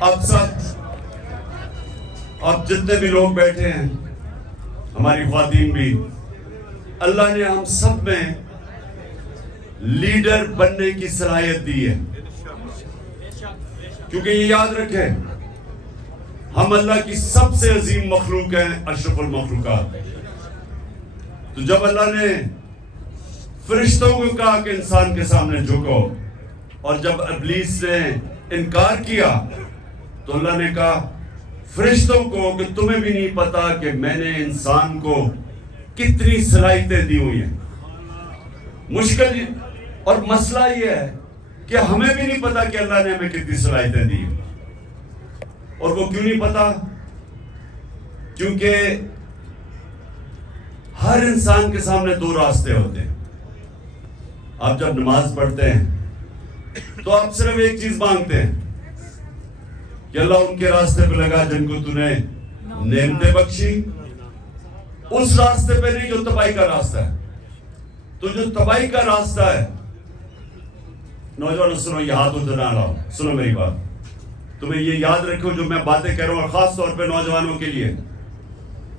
اب جتنے بھی لوگ بیٹھے ہیں، ہماری خواتین بھی، اللہ نے ہم سب میں لیڈر بننے کی صلاحیت دی ہے، کیونکہ یہ یاد رکھیں ہم اللہ کی سب سے عظیم مخلوق ہیں، اشرف المخلوقات۔ تو جب اللہ نے فرشتوں کو کہا کہ انسان کے سامنے جھکو، اور جب ابلیس نے انکار کیا تو اللہ نے کہا فرشتوں کو کہ تمہیں بھی نہیں پتا کہ میں نے انسان کو کتنی صلاحیتیں دی ہوئی ہیں۔ مشکل اور مسئلہ یہ ہے کہ ہمیں بھی نہیں پتا کہ اللہ نے ہمیں کتنی صلاحیتیں دی ہیں۔ اور وہ کیوں نہیں پتا؟ کیونکہ ہر انسان کے سامنے دو راستے ہوتے ہیں۔ آپ جب نماز پڑھتے ہیں تو آپ صرف ایک چیز مانگتے ہیں کہ اللہ ان کے راستے پہ لگا جن کو تو نے نعمتیں بخشی، اس راستے پہ نہیں جو تباہی کا راستہ ہے۔ تو جو تباہی کا راستہ ہے، نوجوانوں سنو، یہ ہاتھ ادھر نہ لاؤ، سنو میری بات، تمہیں یہ یاد رکھو جو میں باتیں کہہ رہا ہوں، اور خاص طور پہ نوجوانوں کے لیے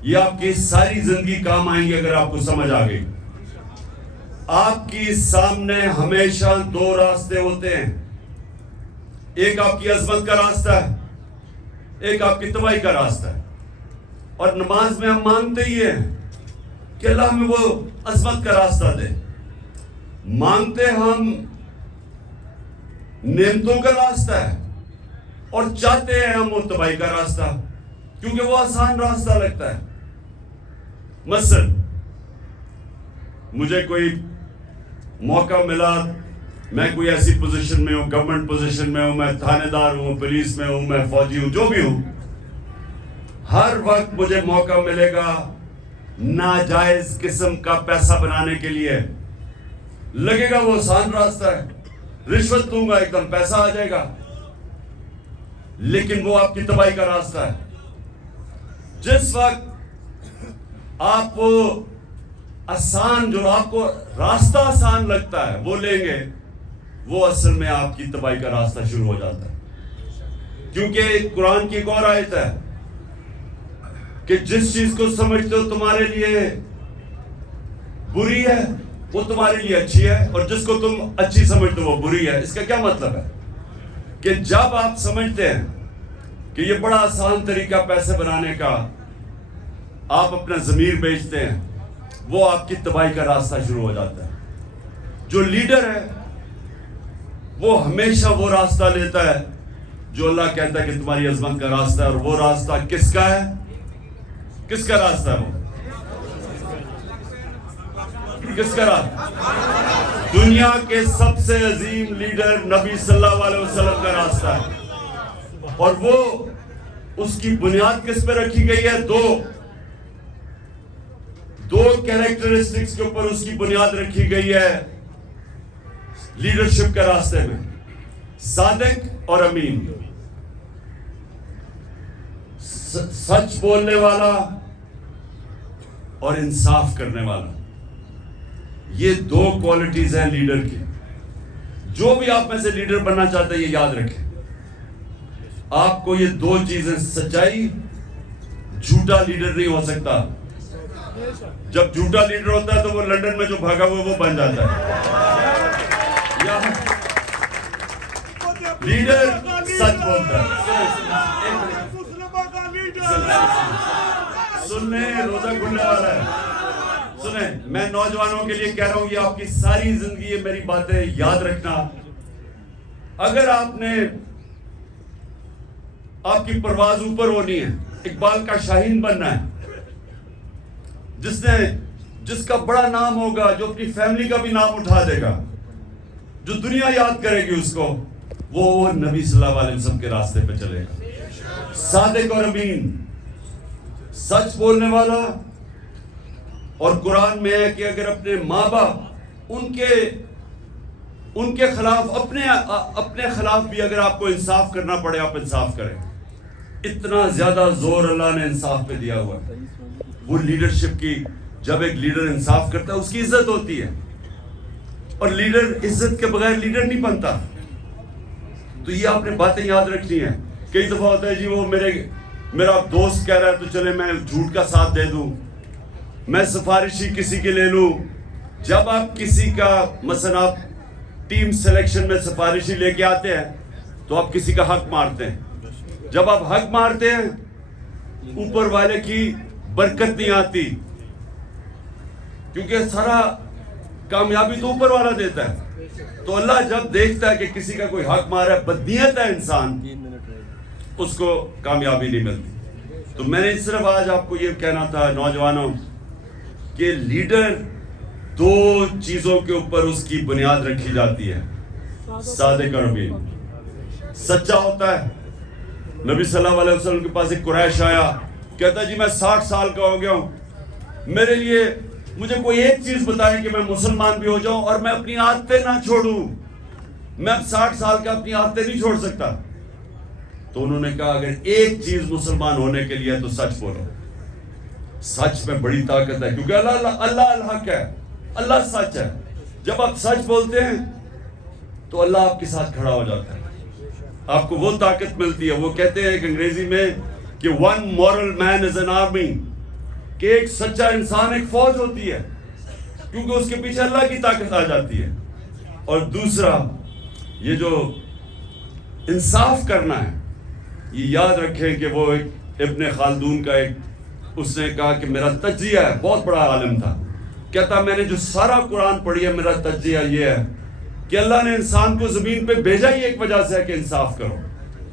یہ آپ کی ساری زندگی کام آئیں گی اگر آپ کو سمجھ آ گئی۔ آپ کی سامنے ہمیشہ دو راستے ہوتے ہیں، ایک آپ کی عظمت کا راستہ ہے، ایک آپ کی تباہی کا راستہ ہے۔ اور نماز میں ہم مانگتے ہی ہیں کہ اللہ ہمیں وہ عظمت کا راستہ دے، مانگتے ہم نعمتوں کا راستہ ہے، اور چاہتے ہیں ہم وہ تباہی کا راستہ، کیونکہ وہ آسان راستہ لگتا ہے۔ مثلا مجھے کوئی موقع ملا، میں کوئی ایسی پوزیشن میں ہوں، گورنمنٹ پوزیشن میں ہوں، میں تھانے دار ہوں، پولیس میں ہوں، میں فوجی ہوں، جو بھی ہوں، ہر وقت مجھے موقع ملے گا ناجائز قسم کا پیسہ بنانے کے لیے، لگے گا وہ آسان راستہ ہے، رشوت دوں گا ایک دم پیسہ آ جائے گا، لیکن وہ آپ کی تباہی کا راستہ ہے۔ جس وقت آپ وہ آسان، جو آپ کو راستہ آسان لگتا ہے وہ لیں گے، وہ اصل میں آپ کی تباہی کا راستہ شروع ہو جاتا ہے۔ کیونکہ قرآن کی ایک اور آیت ہے کہ جس چیز کو سمجھتے ہو تمہارے لیے بری ہے وہ تمہارے لیے اچھی ہے، اور جس کو تم اچھی سمجھتے ہو وہ بری ہے۔ اس کا کیا مطلب ہے؟ کہ جب آپ سمجھتے ہیں کہ یہ بڑا آسان طریقہ پیسے بنانے کا، آپ اپنا ضمیر بیچتے ہیں، وہ آپ کی تباہی کا راستہ شروع ہو جاتا ہے۔ جو لیڈر ہے وہ ہمیشہ وہ راستہ لیتا ہے جو اللہ کہتا ہے کہ تمہاری عظمت کا راستہ ہے، اور وہ راستہ کس کا ہے؟ کس کا راستہ ہے؟ وہ کس کا راستہ؟ دنیا کے سب سے عظیم لیڈر نبی صلی اللہ علیہ وسلم کا راستہ ہے، اور وہ اس کی بنیاد کس پہ رکھی گئی ہے؟ دو کیریکٹرسٹکس کے اوپر اس کی بنیاد رکھی گئی ہے لیڈرشپ کے راستے میں، صادق اور امین، سچ بولنے والا اور انصاف کرنے والا۔ یہ دو کوالٹیز ہیں لیڈر کی۔ جو بھی آپ میں سے لیڈر بننا چاہتے ہیں یہ یاد رکھیں، آپ کو یہ دو چیزیں، سچائی، جھوٹا لیڈر نہیں ہو سکتا۔ جب جھوٹا لیڈر ہوتا ہے تو وہ لندن میں جو بھاگا ہوا وہ بن جاتا ہے۔ لیڈر سچ بولتا ہے۔ سننے، روزہ کھلنے والا ہے۔ سنیں، میں نوجوانوں کے لیے کہہ رہا ہوں، یہ آپ کی ساری زندگی یہ میری باتیں یاد رکھنا۔ اگر آپ کی پرواز اوپر ہونی ہے، اقبال کا شاہین بننا ہے، جس کا بڑا نام ہوگا، جو اپنی فیملی کا بھی نام اٹھا دے گا، جو دنیا یاد کرے گی اس کو، وہ نبی صلی اللہ علیہ وسلم کے راستے پہ چلے گا۔ صادق اور امین، سچ بولنے والا۔ اور قرآن میں ہے کہ اگر اپنے ماں باپ ان کے خلاف، اپنے خلاف بھی اگر آپ کو انصاف کرنا پڑے، آپ انصاف کریں۔ اتنا زیادہ زور اللہ نے انصاف پہ دیا ہوا ہے۔ وہ لیڈرشپ کی، جب ایک لیڈر انصاف کرتا ہے اس کی عزت ہوتی ہے، اور لیڈر عزت کے بغیر لیڈر نہیں بنتا۔ تو یہ آپ نے باتیں یاد رکھنی ہیں۔ کئی دفعہ ہوتا ہے جی وہ میرا دوست کہہ رہا ہے تو چلے میں جھوٹ کا ساتھ دے دوں، میں سفارشی کسی کے لے لوں. جب آپ کسی کا مثلا آپ ٹیم سلیکشن میں سفارشی لے کے آتے ہیں تو آپ کسی کا حق مارتے ہیں. جب آپ حق مارتے ہیں اوپر والے کی برکت نہیں آتی، کیونکہ سارا کامیابی تو اوپر والا دیتا ہے. تو اللہ جب دیکھتا ہے کہ کسی کا کوئی حق مارا ہے، بدنیت ہے انسان، اس کو کامیابی نہیں ملتی. تو میں نے صرف آج آپ کو یہ کہنا تھا نوجوانوں کہ لیڈر دو چیزوں کے اوپر اس کی بنیاد رکھی جاتی ہے. صادق اور امین، سچا ہوتا ہے. نبی صلی اللہ علیہ وسلم کے پاس ایک قریش آیا، کہتا جی میں 60 سال کا ہو گیا ہوں، میرے لیے مجھے کوئی ایک چیز بتائیں کہ میں مسلمان بھی ہو جاؤں اور میں اپنی عادتیں نہ چھوڑوں. میں اب 60 سال کا اپنی عادتیں نہیں چھوڑ سکتا. تو انہوں نے کہا اگر ایک چیز مسلمان ہونے کے لیے ہے تو سچ بولو. سچ میں بڑی طاقت ہے، کیونکہ اللہ الحق ہے، اللہ سچ ہے. جب آپ سچ بولتے ہیں تو اللہ آپ کے ساتھ کھڑا ہو جاتا ہے، آپ کو وہ طاقت ملتی ہے. وہ کہتے ہیں کہ انگریزی میں کہ one moral man is an army، کہ ایک سچا انسان ایک فوج ہوتی ہے، کیونکہ اس کے پیچھے اللہ کی طاقت آ جاتی ہے. اور دوسرا یہ جو انصاف کرنا ہے، یہ یاد رکھیں کہ وہ ایک ابن خلدون کا اس نے کہا کہ میرا تجزیہ ہے، بہت بڑا عالم تھا، کہتا میں نے جو سارا قرآن پڑھی ہے میرا تجزیہ یہ ہے کہ اللہ نے انسان کو زمین پہ بھیجا ہی ایک وجہ سے ہے کہ انصاف کرو،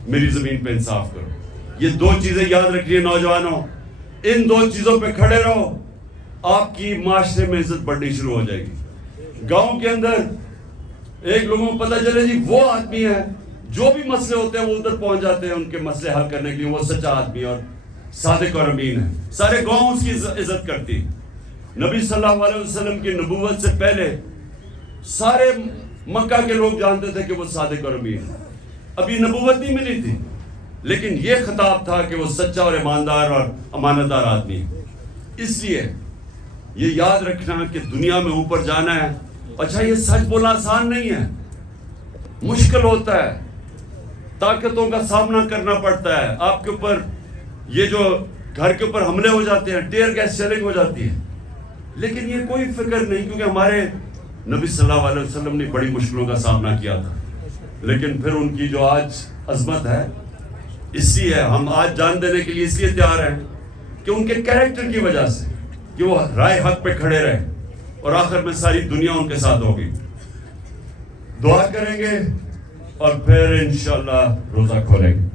میری زمین پہ انصاف کرو. یہ دو چیزیں یاد رکھیے نوجوانوں، ان دو چیزوں پہ کھڑے رہو، آپ کی معاشرے میں عزت بڑھنی شروع ہو جائے گی. گاؤں کے اندر ایک لوگوں کو پتہ چلے جی وہ آدمی ہے، جو بھی مسئلے ہوتے ہیں وہ ادھر پہنچ جاتے ہیں ان کے مسئلے حل کرنے کے لیے، وہ سچا آدمی اور صادق اور امین ہے. سارے گاؤں اس کی عزت کرتی. نبی صلی اللہ علیہ وسلم کی نبوت سے پہلے سارے مکہ کے لوگ جانتے تھے کہ وہ صادق اور امین ہے. ابھی نبوت نہیں ملی تھی، لیکن یہ خطاب تھا کہ وہ سچا اور ایماندار اور امانت دار آدمی ہے. اس لیے یہ یاد رکھنا کہ دنیا میں اوپر جانا ہے. اچھا یہ سچ بولنا آسان نہیں ہے، مشکل ہوتا ہے، طاقتوں کا سامنا کرنا پڑتا ہے. آپ کے اوپر یہ جو گھر کے اوپر حملے ہو جاتے ہیں، ٹیئر گیس شیلنگ ہو جاتی ہے، لیکن یہ کوئی فکر نہیں، کیونکہ ہمارے نبی صلی اللہ علیہ وسلم نے بڑی مشکلوں کا سامنا کیا تھا. لیکن پھر ان کی جو آج عظمت ہے، اس لیے ہم آج جان دینے کے لیے اس لیے تیار ہیں کہ ان کے کیریکٹر کی وجہ سے کہ وہ رائے حق پہ کھڑے رہے اور آخر میں ساری دنیا ان کے ساتھ ہوگی. دعا کریں گے اور پھر انشاءاللہ روزہ کھولیں گے.